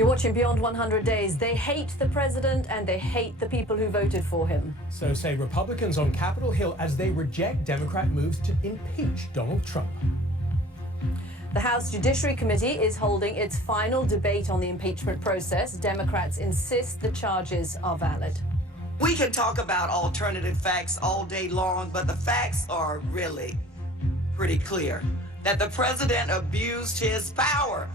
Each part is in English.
You're watching Beyond 100 Days. They hate the president and they hate the people who voted for him. So say Republicans on Capitol Hill as they reject Democrat moves to impeach Donald Trump. The House Judiciary Committee is holding its final debate on the impeachment process. Democrats insist the charges are valid. We can talk about alternative facts all day long, but the facts are really pretty clear that the president abused his power.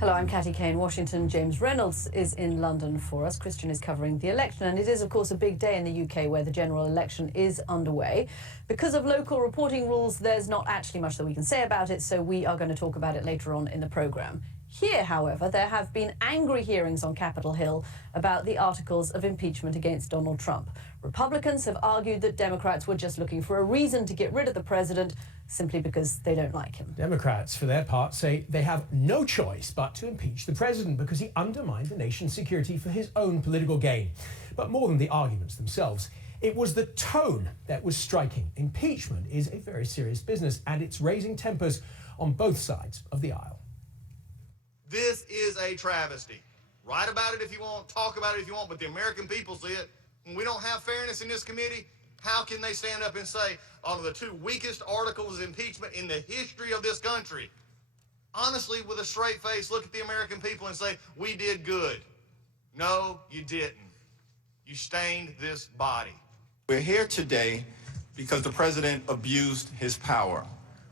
Hello, I'm Katty, Kane, Washington. James Reynolds is in London for us. Christian is covering the election, and it is, of course, a big day in the UK where the general election is underway. Because of local reporting rules, there's not actually much that we can say about it, so we are going to talk about it later on in the programme. Here, however, there have been angry hearings on Capitol Hill about the articles of impeachment against Donald Trump. Republicans have argued that Democrats were just looking for a reason to get rid of the president simply because they don't like him. Democrats, for their part, say they have no choice but to impeach the president because he undermined the nation's security for his own political gain. But more than the arguments themselves, it was the tone that was striking. Impeachment is a very serious business, and it's raising tempers on both sides of the aisle. This is a travesty. Write about it if you want, talk about it if you want, but the American people see it. When we don't have fairness in this committee, how can they stand up and say, on the two weakest articles of impeachment in the history of this country, honestly, with a straight face, look at the American people and say, we did good? No, you didn't. You stained this body. We're here today because the president abused his power.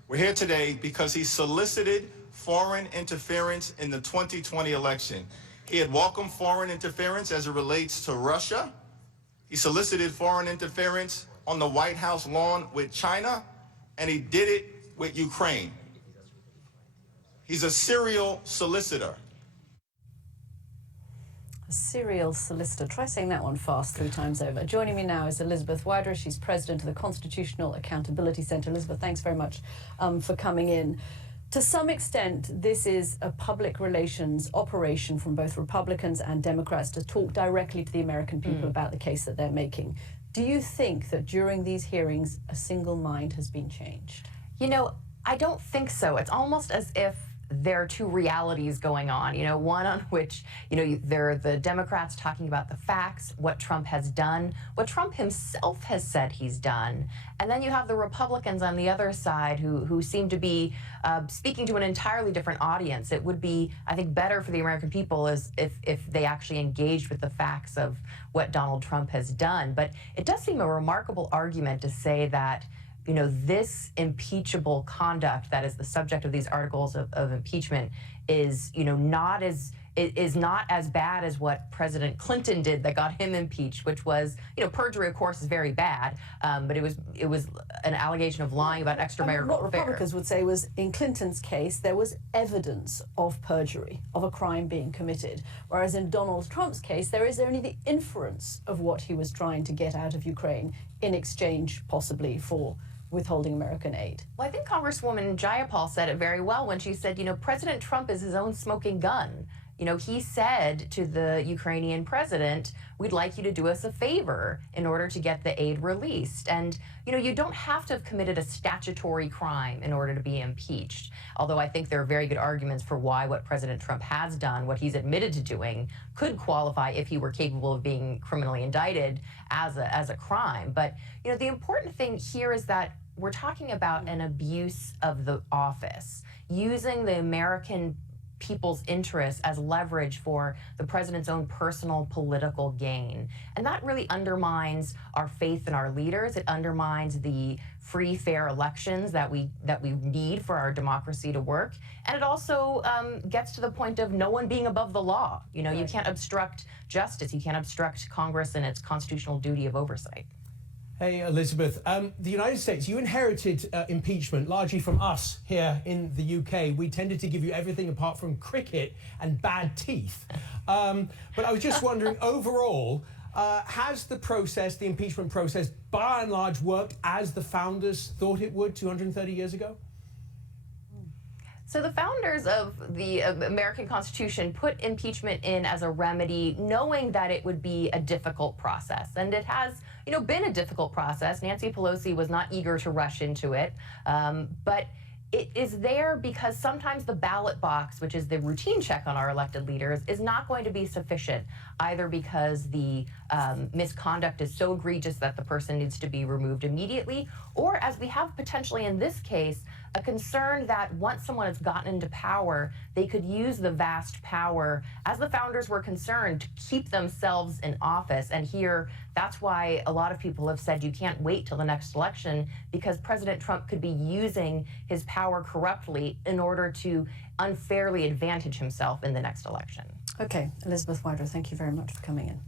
We're here today because he solicited foreign interference in the 2020 election. He had welcomed foreign interference as it relates to Russia. He solicited foreign interference on the White House lawn with China, and he did it with Ukraine. He's a serial solicitor. A serial solicitor. Try saying that one fast 3 times over. Joining me now is Elizabeth Wydra. She's president of the Constitutional Accountability Centre. Elizabeth, thanks very much for coming in. To some extent, this is a public relations operation from both Republicans and Democrats to talk directly to the American people about the case that they're making. Do you think that during these hearings, a single mind has been changed? You know, I don't think so. It's almost as if there are two realities going on, you know, one on which, you know, there are the Democrats talking about the facts, what Trump has done, what Trump himself has said he's done. And then you have the Republicans on the other side who seem to be speaking to an entirely different audience. It would be, I think, better for the American people if they actually engaged with the facts of what Donald Trump has done. But it does seem a remarkable argument to say that, you know, this impeachable conduct that is the subject of these articles of impeachment is, you know, not as bad as what President Clinton did that got him impeached, which was, you know, perjury, of course, is very bad, but it was an allegation of lying about extramarital What affairs. Republicans would say was, in Clinton's case, there was evidence of perjury, of a crime being committed, whereas in Donald Trump's case, there is only the inference of what he was trying to get out of Ukraine in exchange, possibly, for withholding American aid. Well, I think Congresswoman Jayapal said it very well when she said, you know, President Trump is his own smoking gun. You know, he said to the Ukrainian president, we'd like you to do us a favor in order to get the aid released. And, you know, you don't have to have committed a statutory crime in order to be impeached. Although I think there are very good arguments for why what President Trump has done, what he's admitted to doing, could qualify, if he were capable of being criminally indicted, as a crime. But, you know, the important thing here is that we're talking about an abuse of the office, using the American people's interests as leverage for the president's own personal political gain. And that really undermines our faith in our leaders. It undermines the free, fair elections that we need for our democracy to work. And it also gets to the point of no one being above the law. You know, you can't obstruct justice. You can't obstruct Congress and its constitutional duty of oversight. Hey, Elizabeth, the United States, you inherited impeachment largely from us here in the UK. We tended to give you everything apart from cricket and bad teeth. But I was just wondering, overall, has the process, the impeachment process, by and large worked as the founders thought it would 230 years ago? So the founders of the American Constitution put impeachment in as a remedy, knowing that it would be a difficult process. And it has, been a difficult process. Nancy Pelosi was not eager to rush into it. But it is there because sometimes the ballot box, which is the routine check on our elected leaders, is not going to be sufficient, either because the misconduct is so egregious that the person needs to be removed immediately, or as we have potentially in this case, a concern that once someone has gotten into power, they could use the vast power, as the founders were concerned, to keep themselves in office. And here, that's why a lot of people have said you can't wait till the next election, because President Trump could be using his power corruptly in order to unfairly advantage himself in the next election. Okay, Elizabeth Wydra, thank you very much for coming in.